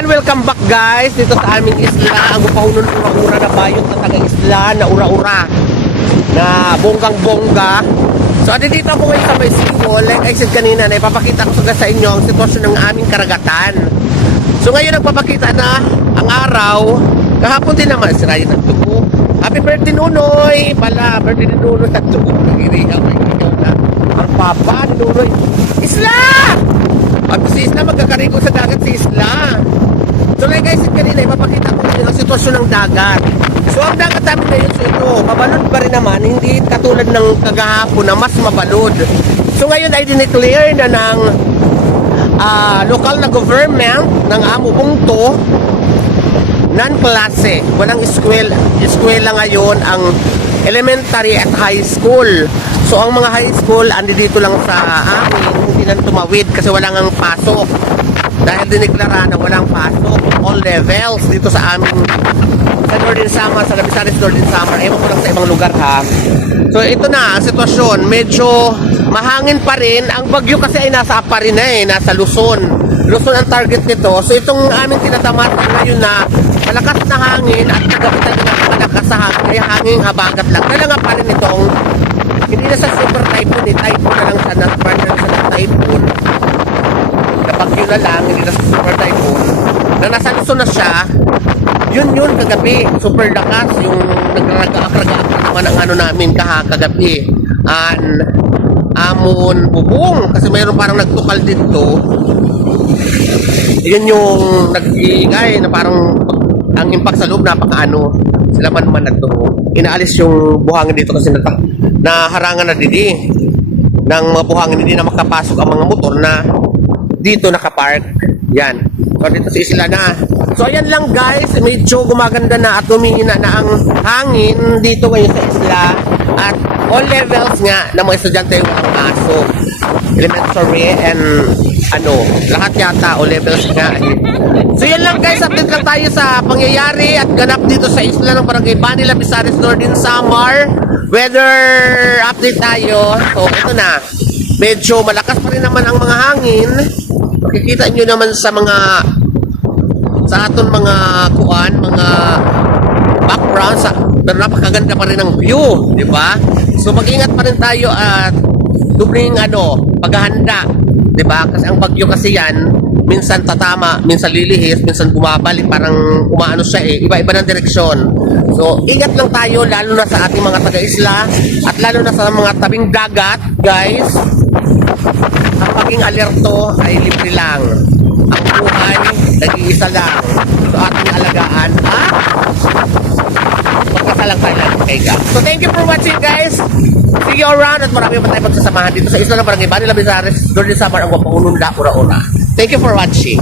Yan, welcome back guys dito sa aming isla. Ang upahunon ura-ura na bayot na taga-isla na ura-ura na bonggang-bongga. So dito ako ngayon sa may seawall. Like I said kanina, na ipapakita ko sa inyo ang sitwasyon ng aming karagatan. So ngayon nagpapakita na ang araw. Kahapon din naman, si Ryan nagtubo. Happy birthday Nunoy! Pala, birthday ni Nunoy nagtubo. Nagirigaw na. Ang papa ni Nunoy. Isla! At si Isla, magkakarigo sa dagat si Isla. So like I said kanina, ipapakita ko ngayon ang sitwasyon ng dagat. So ang dagat namin ngayon, so ito, mabalod pa rin naman, hindi katulad ng kagahapon na mas mabalod. So ngayon ay dineclare na ng lokal na government ng Amo Bungto non-klase. Walang eskwela ngayon ang elementary at high school. So ang mga high school andi dito lang sa amin, hindi na tumawid kasi walang ang pasok. Dahil dineklara na walang pasok all levels dito sa amin sa Northern Samar, sa Labisares Northern Samar. Ewan ko lang sa ibang lugar ha. So ito na ang sitwasyon, medyo mahangin pa rin. Ang bagyo kasi ay nasa Apari na nasa Luzon. Luzon ang target nito. So itong aming tinatamatan ngayon na malakas na hangin at nagapitan na malakas sa hangin, ay hangin habagat lang. Kaya nga pa rin itong hindi na sa super typhoon, typhoon na lang siya, not part na sa typhoon. Bagyo na lang, hindi na sa super typhoon. Na nasa Luzon na siya, yun kagabi, super lakas yung nagragaak-ragaak naman ang ano namin kagabi. Amon bubong kasi mayroon parang nagtukal dito. Yun yung nag-iingay na parang ang impact sa loob napakaano. Sila man nagtuho. Inaalis yung buhangin dito kasi naharangan na didi ng mga buhangin, hindi na makapasok ang mga motor na dito nakapark. Yan. So dito sa isla na. So ayan lang guys, medyo gumaganda na at humihina na ang hangin dito ngayon sa isla. At all levels nga ng mga estudyante yung walang pasok. Elementary and lahat yata all levels nga. So yan lang guys, update lang tayo sa pangyayari at ganap dito sa isla ng Barangay Bani, Labisares Northern Samar. Weather update tayo. So ito na. Medyo malakas pa rin naman ang mga hangin. Makikita nyo naman sa aton mga mga background pero napakaganda pa rin ang view, di ba? So mag-ingat pa rin tayo at dubling paghahanda, di ba? Kasi ang bagyo kasi yan, minsan tatama, minsan lilihis, minsan bumabalik, parang umaano siya iba-iba ng direksyon. So ingat lang tayo lalo na sa ating mga taga-isla at lalo na sa mga tabing dagat, guys. Ang paging alerto ay libre lang. Ang buhay, nag-iisa lang. So ating alagaan at magkasalang tayo lang kay God. So thank you for watching guys. See you around at marami pa tayo magsasamahan dito sa isla ng Barangay Bani, Labisares Northern Samar, ang wapaunong ura-ura. Thank you for watching.